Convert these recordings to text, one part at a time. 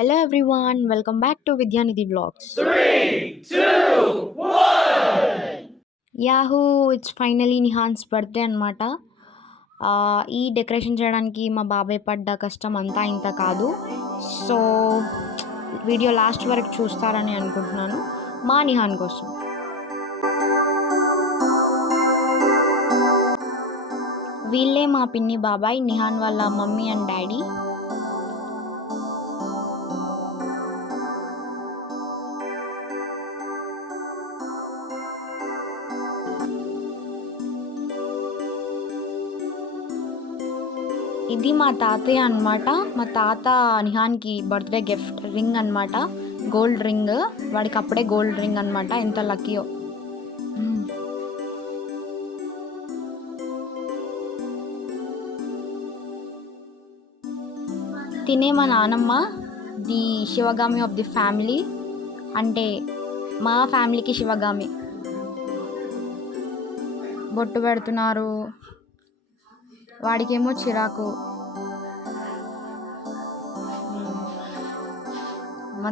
Hello everyone, welcome back to Vidyanidhi Vlogs. Three, two, one. Yahoo! It's finally Nihan's birthday అనమాట. ఈ డెకరేషన్ చేయడానికి మా బాబాయ్ పడ్డ కష్టం అంతా ఇంత కాదు. సో, వీడియో లాస్ట్ వరకు చూస్తారని అనుకుంటున్నాను. మా నిహాన్ కోసం. వీళ్ళే మా పిన్ని బాబాయ్, నిహాన్ వాళ్ళ మమ్మీ అండ్ డాడీ. ఇది మా తాతయ్య అనమాట. మా తాత నిహాన్‌కి బర్త్‌డే గిఫ్ట్ రింగ్ అనమాట. Gold ring. వాడికి అప్పుడే గోల్డ్ రింగ్ అనమాట. ఎంత లక్కీయో. తినే మా నానమ్మ ది శివగామి ఆఫ్ ది ఫ్యామిలీ. అంటే మా ఫ్యామిలీకి శివగామి. బొట్టు పెడుతున్నారు. వాడికేమో చిరాకు. మా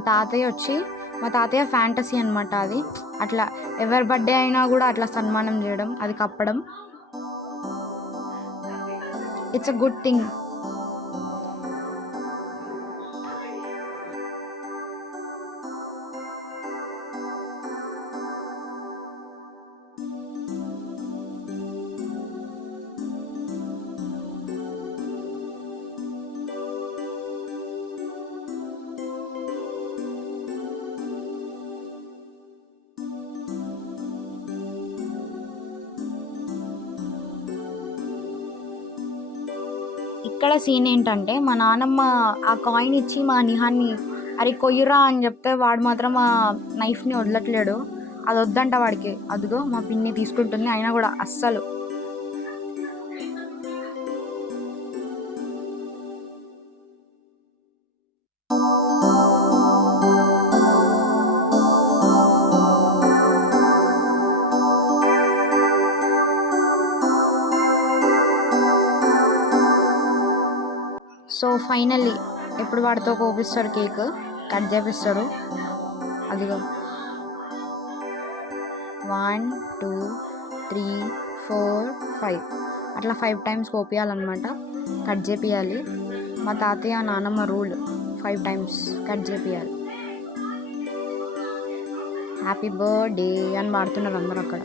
తాతయ్య ఫ్యాంటసీ అనమాట అది. అట్లా ఎవరి బర్త్డే అయినా కూడా అట్లా సన్మానం చేయడం, అది కప్పడం. It's a good thing. ఇక్కడ సీన్ ఏంటంటే మా నానమ్మ ఆ కాయిన్ ఇచ్చి మా నిహాన్ని అరే కొయ్యురా అని చెప్తే వాడు మాత్రం ఆ నైఫ్ని వదలట్లేడు. అది వద్దంట వాడికి. అదిగో మా పిన్ని తీసుకుంటుంది, అయినా కూడా అస్సలు. సో ఫైనల్లీ ఎప్పుడు వాడితో కోపిస్తారు, కేక్ కట్ చేపిస్తారు. అదిగో 1 2 3 4 5 అట్లా 5 టైమ్స్ కోపియాలన్నమాట. కట్ చేపియాలి. మా తాతయ్య నానమ్మ రూల్ 5 టైమ్స్ కట్ చేపియాలి. హ్యాపీ బర్త్డే అని పాడుతున్నారు అందరూ అక్కడ.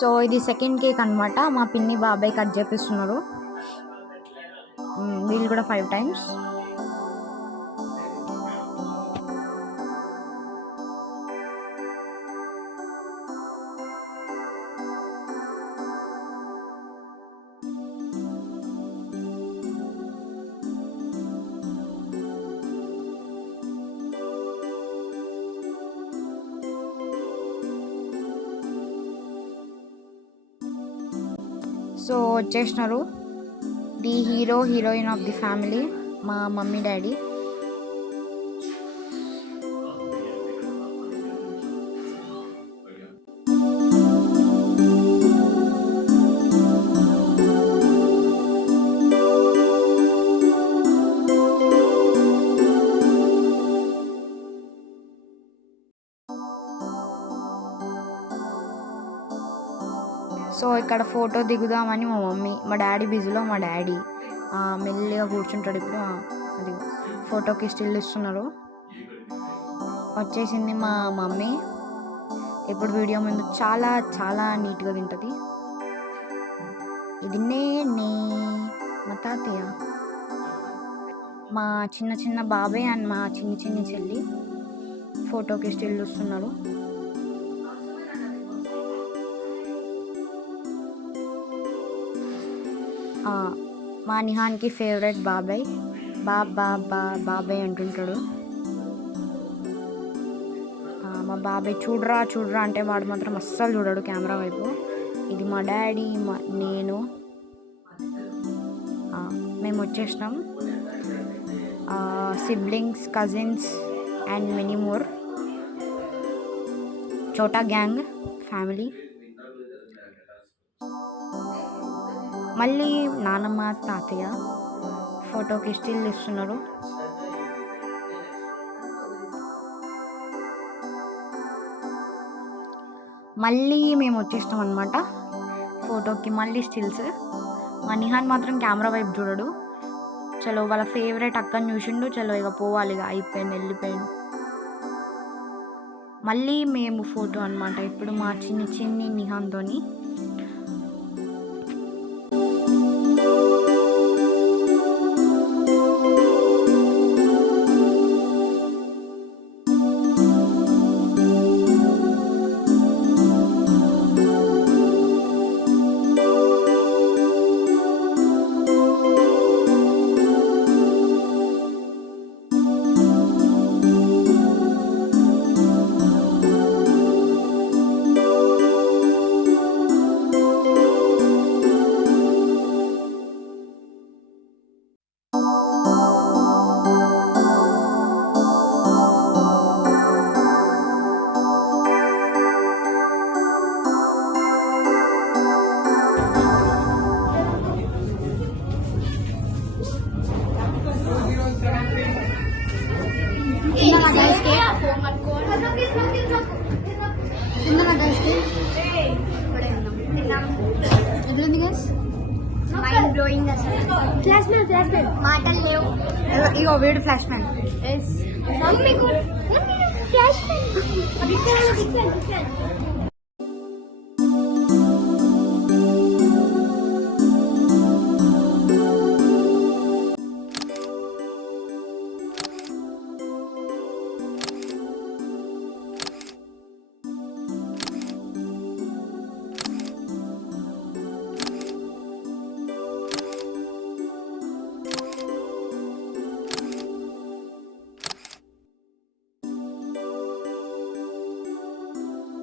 సో ఇది సెకండ్ కేక్ అనమాట. మా పిన్ని బాబాయ్ కట్ చేపిస్తున్నారు. వీళ్ళు కూడా 5 టైమ్స్. సో వచ్చేసినారు the hero heroine of the family, మా మమ్మీ డాడీ. సో ఇక్కడ ఫోటో దిగుదామని మా మమ్మీ, మా డాడీ బిజీలో మా డాడీ మెల్లిగా కూర్చుంటాడు. ఇప్పుడు అది ఫోటోకి స్టిల్ ఇస్తున్నారు. వచ్చేసింది మా మమ్మీ. ఇప్పుడు వీడియో ముందు చాలా చాలా నీట్గా తింటుంది. ఇది నేనే మా తాతయ్య, మా చిన్న చిన్న బాబాయ్ అండ్ మా చిన్ని చిన్ని చెల్లి ఫోటోకి స్టిల్ ఇస్తున్నారు. మా నిహాన్కి ఫేవరెట్ బాబాయ్. బాబాయ్ అంటుంటాడు. మా బాబాయ్ చూడరా చూడరా అంటే వాడు మాత్రం అస్సలు చూడడు కెమెరా వైపు. ఇది మా డాడీ, నేను. మేము వచ్చేసినాం. Siblings, cousins and many more. చోటా గ్యాంగ్ ఫ్యామిలీ. మళ్ళీ నానమ్మ, తాతయ్య ఫోటోకి స్టిల్ ఇస్తున్నారు. మళ్ళీ మేము వచ్చేస్తాం అనమాట ఫోటోకి. మళ్ళీ స్టిల్స్. మా నిహాన్ మాత్రం కెమెరా వైపు చూడడు. చలో వాళ్ళ ఫేవరెట్ అక్కని చూసిండు. చలో ఇక పోవాలి, ఇక అయిపోయింది, వెళ్ళిపోయింది. మళ్ళీ మేము ఫోటో అనమాట ఇప్పుడు మా చిన్ని నిహాన్తోని. మైండ్ బ్లోయింగ్ అసలు. ఫ్లాష్ మ్యాన్ మాటలు లేవు. ఇగో వీడు ఫ్లాష్ మ్యాన్. మమ్మీ కూడా ఫ్లాష్ మ్యాన్.